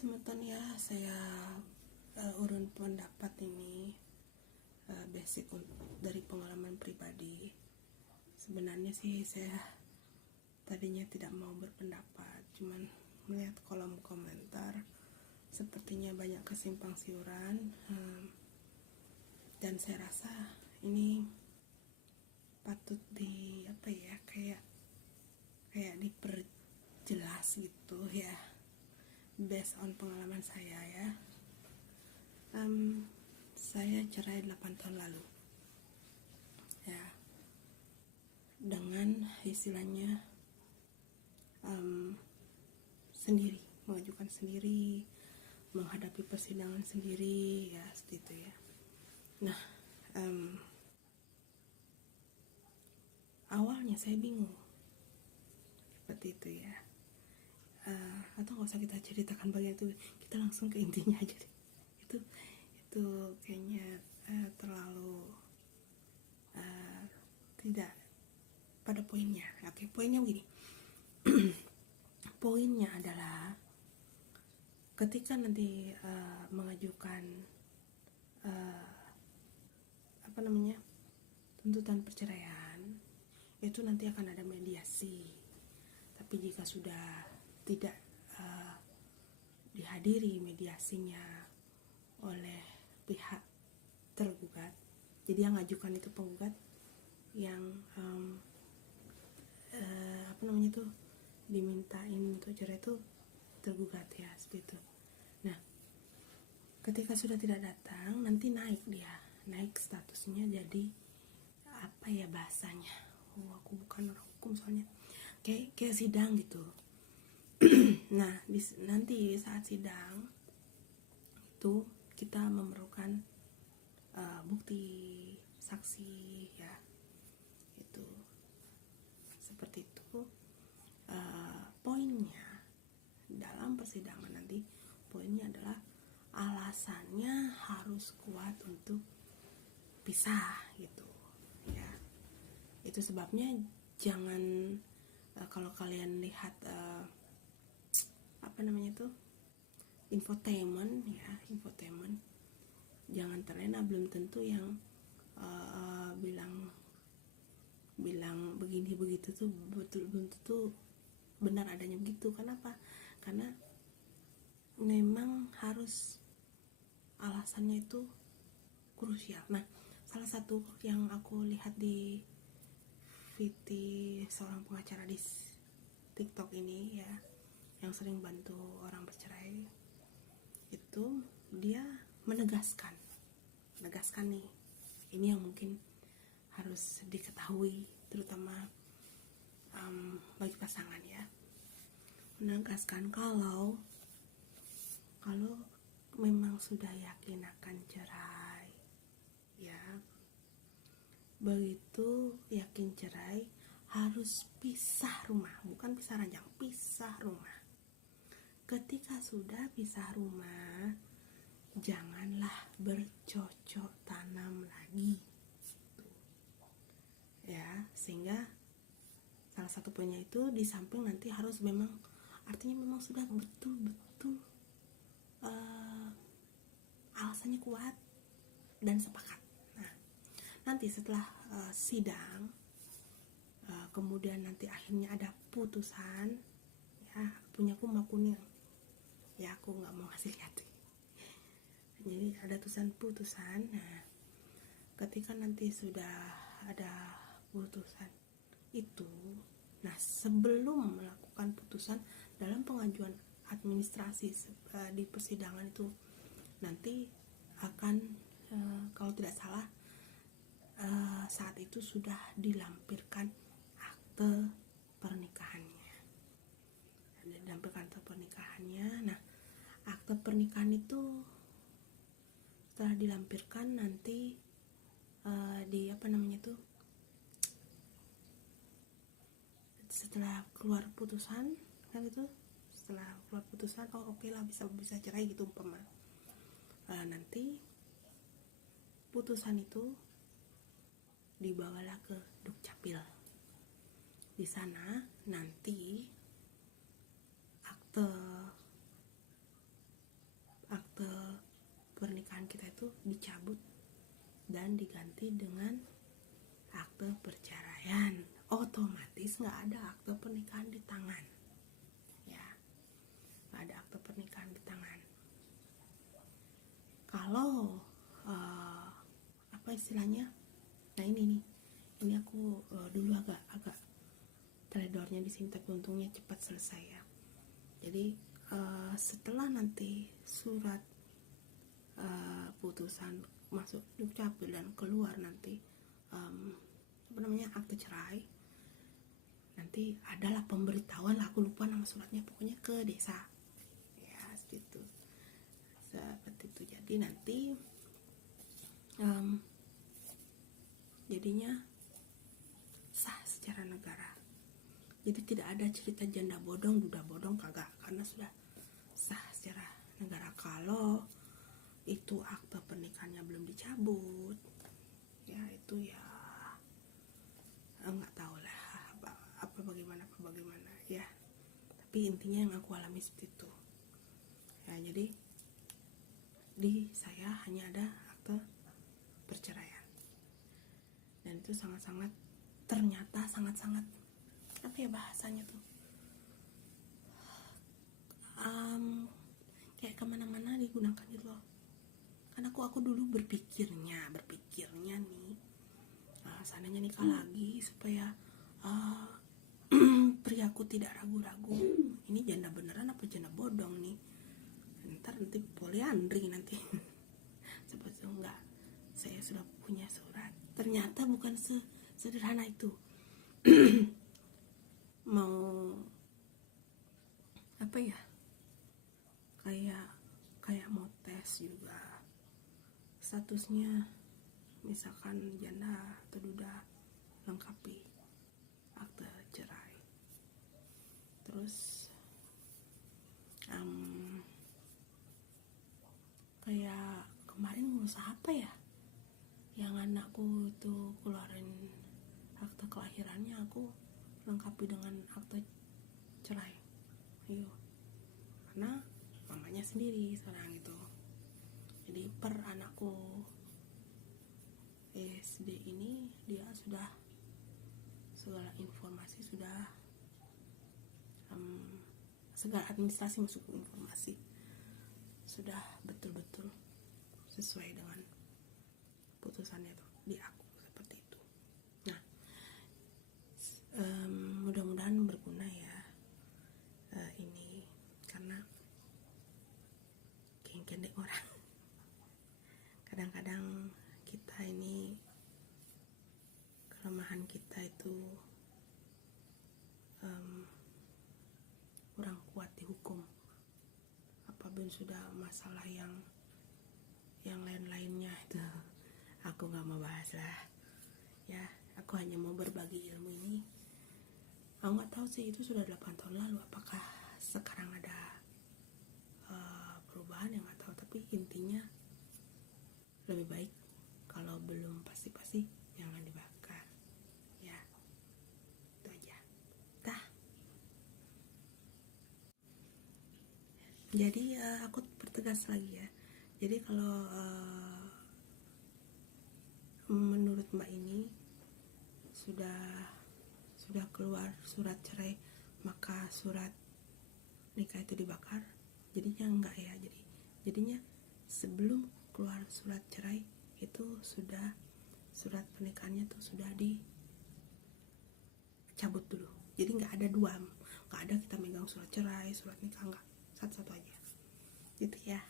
Semeton ya, saya urun pendapat ini basic dari pengalaman pribadi. Sebenarnya sih saya tadinya tidak mau berpendapat, cuman melihat kolom komentar sepertinya banyak kesimpang siuran, dan saya rasa ini patut kayak diperjelas gitu ya, based on pengalaman saya ya. Saya cerai 8 tahun lalu ya, dengan istilahnya sendiri, mengajukan sendiri, menghadapi persidangan sendiri ya, seperti itu ya. Nah, awalnya saya bingung seperti itu ya, atau nggak usah kita ceritakan bagian itu, kita langsung ke intinya aja deh. Itu kayaknya terlalu tidak pada poinnya. Oke, poinnya begini. Poinnya adalah ketika nanti mengajukan tuntutan perceraian, itu nanti akan ada mediasi. Tapi jika sudah tidak dihadiri mediasinya oleh pihak tergugat, jadi yang ngajukan itu penggugat, yang dimintain untuk cerai itu tergugat ya, seperti itu. Nah, ketika sudah tidak datang, nanti naik statusnya jadi apa ya bahasanya, aku bukan orang hukum soalnya, kayak sidang gitu. Nah, nanti saat sidang itu kita memerlukan bukti, saksi ya, itu seperti itu. Poinnya dalam persidangan nanti, poinnya adalah alasannya harus kuat untuk pisah gitu ya. Itu sebabnya jangan kalau kalian lihat infotainment, jangan terlena. Belum tentu yang bilang begini begitu tuh belum tentu benar adanya begitu. Kenapa? Karena memang harus alasannya itu krusial. Nah, salah satu yang aku lihat di VT seorang pengacara di TikTok ini ya, yang sering bantu orang bercerai, itu dia menegaskan nih, ini yang mungkin harus diketahui terutama bagi pasangan ya, menegaskan kalau memang sudah yakin akan cerai ya, begitu yakin cerai harus pisah rumah, bukan pisah ranjang, pisah rumah. Ketika sudah pisah rumah, janganlah bercocok tanam lagi ya. Sehingga salah satu poinnya itu, di samping nanti harus memang, artinya memang sudah betul-betul alasannya kuat dan sepakat. Nah, nanti setelah sidang, kemudian nanti akhirnya ada putusan ya, punyaku makuning ya, aku nggak mau ngasih lihat. Jadi ada putusan. Nah, ketika nanti sudah ada putusan itu, nah sebelum melakukan putusan dalam pengajuan administrasi di persidangan itu, nanti akan kalau tidak salah saat itu sudah dilampirkan akte pernikahannya. Nah, akte pernikahan itu setelah dilampirkan nanti setelah keluar putusan kan, itu setelah keluar putusan, oke lah, bisa cerai gitu umpama. Nanti putusan itu dibawalah ke Dukcapil. Di sana nanti akte dicabut dan diganti dengan akte perceraian. Otomatis nggak ada akte pernikahan di tangan, ya, nggak ada akte pernikahan di tangan. Kalau apa istilahnya, nah ini aku dulu agak teledornya di sini, tapi untungnya cepat selesai ya. Jadi setelah nanti surat putusan masuk dukcapil dan keluar nanti akte cerai, nanti adalah pemberitahuan lah, aku lupa nama suratnya, pokoknya ke desa ya, seperti itu. Jadi nanti jadinya sah secara negara. Jadi tidak ada cerita janda bodong, duda bodong, kagak, karena sudah sah secara negara. Kalau itu akte pernikahannya belum dicabut, ya itu ya nggak tahu lah apa bagaimana ya. Tapi intinya yang aku alami seperti itu ya. Jadi di saya hanya ada akte perceraian, dan itu ternyata sangat apa ya bahasanya tuh, kayak kemana-mana digunakan gitu loh. Kan aku dulu berpikirnya nih, seandainya nikah lagi supaya priaku tidak ragu-ragu, ini janda beneran apa janda bodong nih, nanti poliandri nanti. Sebetulnya enggak, saya sudah punya surat. Ternyata bukan sederhana itu. Mau apa ya, kayak mau tes juga statusnya, misalkan janda atau duda, lengkapi akte cerai. Terus kayak kemarin ngurus apa ya, yang anakku itu keluarin akte kelahirannya, aku lengkapi dengan akte cerai. Ayo, karena mamanya sendiri sekarang itu. Jadi per anakku SD ini dia sudah segala informasi, sudah segala administrasi masuk ke informasi sudah betul-betul sesuai dengan putusannya tuh di aku, seperti itu. Nah, mudah-mudahan berguna ya ini, karena kendek orang. Kadang-kadang kita ini, kelemahan kita itu kurang kuat dihukum. Apabila sudah masalah yang lain-lainnya itu aku nggak mau bahas lah ya. Aku hanya mau berbagi ilmu ini. Aku nggak tahu sih, itu sudah 8 tahun lalu, apakah sekarang ada perubahan, yang nggak tahu. Tapi intinya lebih baik kalau belum pasti jangan dibakar ya. Itu aja. Jadi aku pertegas lagi ya. Jadi kalau menurut Mbak ini sudah keluar surat cerai, maka surat nikah itu dibakar. Jadinya enggak ya. Jadinya sebelum keluar surat cerai itu sudah surat pernikahannya tuh sudah dicabut dulu. Jadi nggak ada dua, nggak ada kita megang surat cerai, surat nikah, nggak, satu-satu aja gitu ya.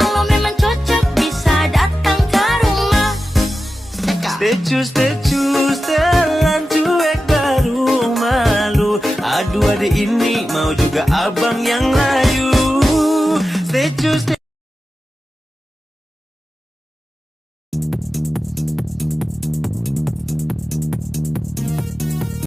Kalau memang cocok bisa datang ke rumah. Stay choose, telan cuek baru malu. Aduh adek ini mau juga abang yang layu. Stay choose.